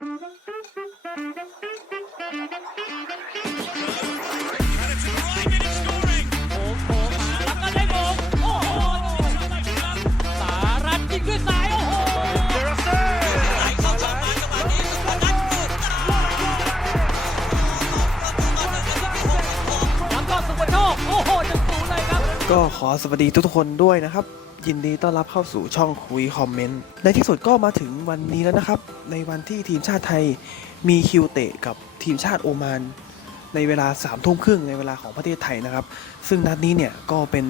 Thank you. อสวัสดีทุกคนด้วยนะครับ ยินดีต้อนรับเข้าสู่ช่องคุยคอมเมนต์ในที่สุดก็มาถึงวันนี้แล้วนะครับ ในวันที่ทีมชาติไทยมีคิวเตะกับทีมชาติโอมานในเวลา3ามทุ่มครึ่งในเวลาของประเทศไทยนะครับ ซึ่งนัดนี้เนี่ยก็เป็น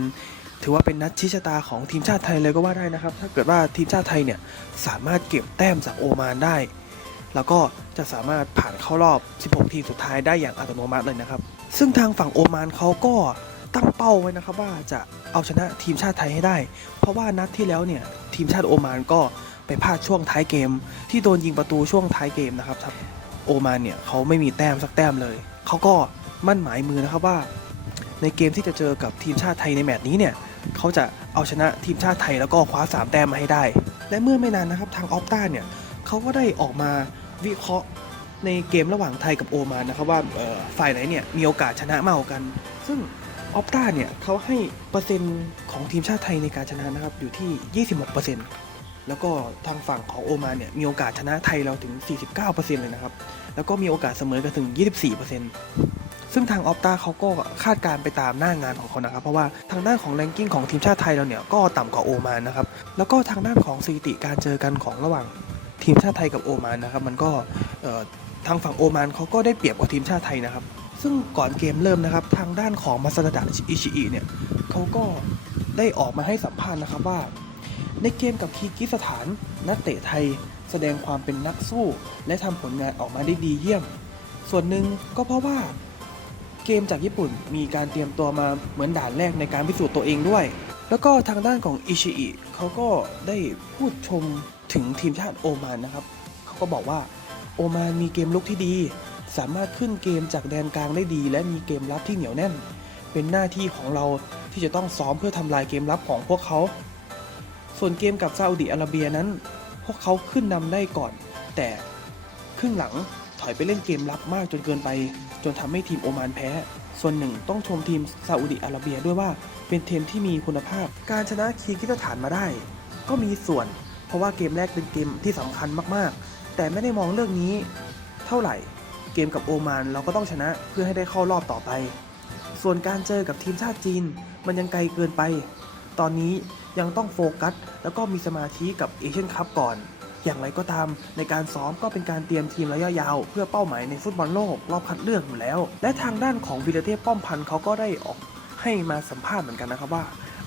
ถือว่าเป็นนัดชี้ชะตาของทีมชาติไทยเลยก็ว่าได้นะครับ ถ้าเกิดว่าทีมชาติไทยเนี่ยสามารถเก็บแต้มจากโอมานได้ แล้วก็จะสามารถผ่านเข้ารอบ 16 ทีมสุดท้ายได้อย่างอัตโนมัติเลยนะครับ ซึ่งทางฝั่งโอมานเขาก็ ตั้งเป้าไว้นะครับว่าจะเอาชนะทีมชาติไทยให้ได้ เพราะว่านัดที่แล้วเนี่ยทีมชาติโอมานก็ไปพลาดช่วงท้ายเกม ที่โดนยิงประตูช่วงท้ายเกมนะครับโอมานเนี่ยเขาไม่มีแต้มสักแต้มเลยเขาก็มั่นหมายมือนะครับว่า ในเกมที่จะเจอกับทีมชาติไทยในแมตช์นี้เนี่ยเขาจะเอาชนะทีมชาติไทยแล้วก็คว้า 3 แต้มมาให้ได้ และเมื่อไม่นานนะครับทางออฟต้าเนี่ยเขาก็ได้ออกมาวิเคราะห์ในเกมระหว่างไทยกับโอมานนะครับว่าฝ่ายไหนเนี่ยมีโอกาสชนะมากกว่ากัน ซึ่ง ออฟต้าเนี่ยเขาให้เปอร์เซ็นต์ของทีมชาติไทยในการชนะนะครับอยู่ที่ 26%แล้วก็ทางฝั่งของโอมานเนี่ยมีโอกาสชนะไทยเราถึง 49%เลยนะครับ แล้วก็มีโอกาสเสมอกันถึง 24%ซึ่งทางออฟตาเขาก็คาดการณ์ไปตามหน้างานของเขานะครับ เพราะว่าทางด้านของแรงกิ้งของทีมชาติไทยเราเนี่ยก็ต่ำกว่าโอมานนะครับ แล้วก็ทางด้านของสถิติการเจอกันของระหว่างทีมชาติไทยกับโอมานนะครับ มันก็ทางฝั่งโอมานเขาก็ได้เปรียบกว่าทีมชาติไทยนะครับ ซึ่งก่อนเกมเริ่มนะครับ ทางด้านของมาซาดะอิชิอิเนี่ยเขาก็ได้ออกมาให้สัมภาษณ์นะครับว่า ในเกมกับคีกิสถานนักเตะไทยแสดงความเป็นนักสู้ และทำผลงานออกมาได้ดีเยี่ยม ส่วนหนึ่งก็เพราะว่าเกมจากญี่ปุ่นมีการเตรียมตัวมาเหมือนด่านแรกในการพิสูจน์ตัวเองด้วย แล้วก็ทางด้านของอิชิอิเขาก็ได้พูดชมถึงทีมชาติโอมานนะครับ เขาก็บอกว่าโอมานมีเกมลุกที่ดี สามารถขึ้นเกมจากแดนกลางได้ดี และมีเกมรับที่เหนียวแน่น เป็นหน้าที่ของเราที่จะต้องซ้อมเพื่อทำลายเกมรับของพวกเขา ส่วนเกมกับซาอุดิอาระเบียนั้น พวกเขาขึ้นนำได้ก่อน แต่ครึ่งหลังถอยไปเล่นเกมรับมากจนเกินไป จนทำให้ทีมโอมานแพ้ ส่วนหนึ่งต้องชมทีมซาอุดิอาระเบียด้วยว่าเป็นทีมที่มีคุณภาพ การชนะคีร์กิสถานมาได้ ก็มีส่วน เพราะว่าเกมแรกเป็นเกมที่สำคัญมากๆ แต่ไม่ได้มองเรื่องนี้ เท่าไหร่ เกมกับโอมานเราก็ต้องชนะเพื่อให้ได้เข้ารอบต่อไป ส่วนการเจอกับทีมชาติจีนมันยังไกลเกินไป ตอนนี้ยังต้องโฟกัส แล้วก็มีสมาธิกับเอเชียนคัพก่อน อย่างไรก็ตามในการซ้อมก็เป็นการเตรียมทีมระยะยาวเพื่อเป้าหมายในฟุตบอลโลกรอบคัดเลือกอยู่แล้ว และทางด้านของวีรเทพป้อมพันธ์เขาก็ได้ออกให้มาสัมภาษณ์เหมือนกันนะครับว่า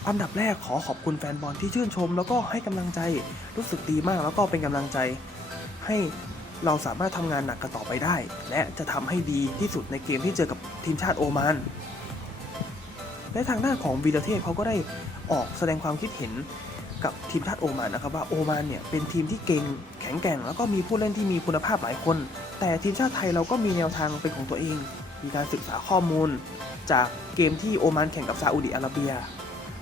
อันดับแรกขอขอบคุณแฟนบอลที่ชื่นชม แล้วก็ให้กำลังใจรู้สึกดีมากแล้วก็เป็นกำลังใจ ให้ เราสามารถทำงานหนักกันต่อไปได้ และจะทำให้ดีที่สุดในเกมที่เจอกับทีมชาติโอมานและทางด้านของวีรเทพเขาก็ได้ออกแสดงความคิดเห็นกับทีมชาติโอมานนะครับว่าโอมานเนี่ยเป็นทีมที่เก่งแข็งแกร่ง แล้วก็มีผู้เล่นที่มีคุณภาพหลายคน แต่ทีมชาติไทยเราก็มีแนวทางเป็นของตัวเอง มีการศึกษาข้อมูล จากเกมที่โอมานแข่งกับซาอุดิอาระเบีย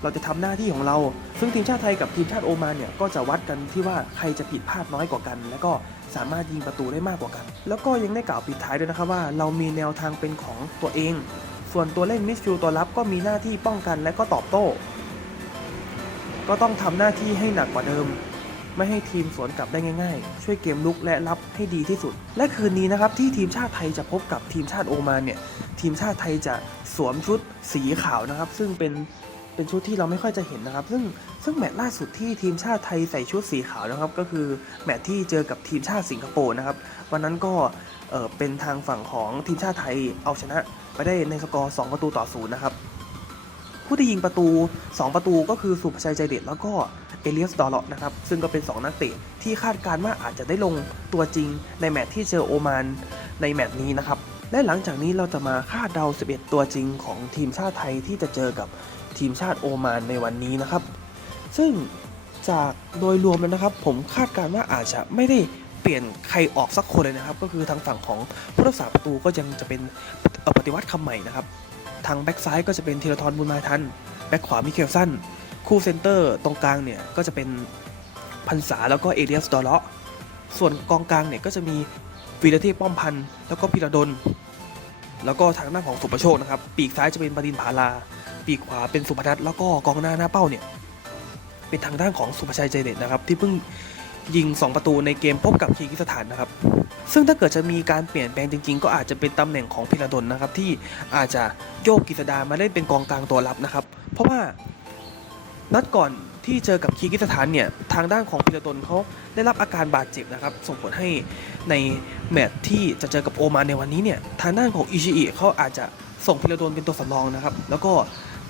เราจะทำหน้าที่ของเรา ซึ่งทีมชาติไทยกับทีมชาติโอมานเนี่ยก็จะวัดกันที่ว่าใครจะผิดพลาดน้อยกว่ากัน และก็ สามารถยิงประตูได้มากกว่ากัน แล้วก็ยังได้กล่าวปิดท้ายด้วยนะครับว่า เรามีแนวทางเป็นของตัวเอง ส่วนตัวเล่นมิดฟิลด์ตัวรับก็มีหน้าที่ป้องกันและก็ตอบโต้ ก็ต้องทำหน้าที่ให้หนักกว่าเดิม ไม่ให้ทีมสวนกลับได้ง่าย ๆ ช่วยเกมลุกและรับให้ดีที่สุด และคืนนี้นะครับที่ทีมชาติไทยจะพบกับทีมชาติโอมานเนี่ยทีมชาติไทยจะสวมชุดสีขาวนะครับ ซึ่งเป็น เป็นชุดที่เราไม่ค่อยจะเห็นนะครับ ซึ่งซึ่งแมตช์ล่าสุดที่ทีมชาติไทยใส่ชุดสีขาวนะครับ ก็คือแมตช์ที่เจอกับทีมชาติสิงคโปร์นะครับ วันนั้นก็เเป็นทางฝั่งของทีมชาติไทยเอาชนะ ไปได้ในสกอร์ 2 ประตูต่อศูนย์นะครับ ผู้ที่ยิงประตู 2 ประตูก็คือสุภชัยใจเด็ดแล้วก็เอเลียสดอลเลาะนะครับ ซึ่งก็เป็น 2 นักเตะที่คาดการณ์ว่าอาจจะได้ลงตัวจริงในแมตช์ที่เจอโอมานในแมตช์นี้นะครับและหลังจากนี้เราจะมาคาดเดา 11 ตัวจริงของทีมชาติไทยที่จะเจอกับ ทีมชาติโอมานในวันนี้นะครับ ซึ่งจากโดยรวมแล้วนะครับ ผมคาดการณ์ว่าอาจจะไม่ได้เปลี่ยนใครออกสักคนเลยนะครับ ก็คือทางฝั่งของผู้รักษาประตูก็ยังจะเป็นปฏิวัติคำใหม่นะครับ ทางแบ็กซ้ายก็จะเป็นธีรทรบุญมาทันแบ็กขวามิเคลสันคู่เซนเตอร์ตรงกลางเนี่ยก็จะเป็นพันษาแล้วก็เอเลียสดอเลาะส่วนกองกลางเนี่ยก็จะมีวีรเทพป้อมพันธ์แล้วก็พิรดลแล้วก็ทางหน้านของสุประโชคนะครับ ปีกซ้ายจะเป็นบดินผาลา ปีกขวาเป็นสุพนัทแล้วก็กองหน้าหน้าเป้าเนี่ยเป็นทางด้านของสุภชัยใจเด็ดนะครับ ที่เพิ่งยิง 2 ประตูในเกมพบกับคีร์กิสถานนะครับ ซึ่งถ้าเกิดจะมีการเปลี่ยนแปลงจริง ๆ ก็อาจจะเป็นตำแหน่งของพิรดลนะครับ ที่อาจจะโยกกิษดามาเล่นเป็นกองกลางตัวรับนะครับ เพราะว่านัดก่อนที่เจอกับคีร์กิสถานเนี่ยทางด้านของพิรดลเขาได้รับอาการบาดเจ็บนะครับ ส่งผลให้ในแมตช์ที่จะเจอกับโอมานในวันนี้เนี่ยทางด้านของอิชิอิเขาอาจจะส่งพิรดลเป็นตัวสำรองนะครับ แล้วก็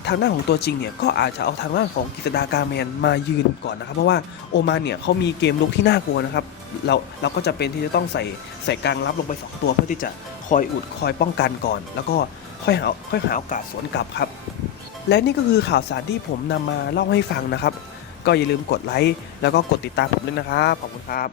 ทางด้านของตัวจริงเนี่ยก็อาจจะเอาทางด้านของกิษดากาแมนมายืนก่อนนะครับ เพราะว่าโอมานเนี่ยเขามีเกมลุกที่น่ากลัวนะครับเราเราก็จะเป็นที่จะต้องใส่ใส่กลางรับลงไป 2 ตัว เพื่อที่จะคอยอุดคอยป้องกันก่อน แล้วก็ค่อยหาค่อยหาโอกาสสวนกลับครับ และนี่ก็คือข่าวสารที่ผมนำมาเล่าให้ฟังนะครับ ก็อย่าลืมกดไลค์แล้วก็กดติดตามผมด้วยนะครับขอบคุณครับ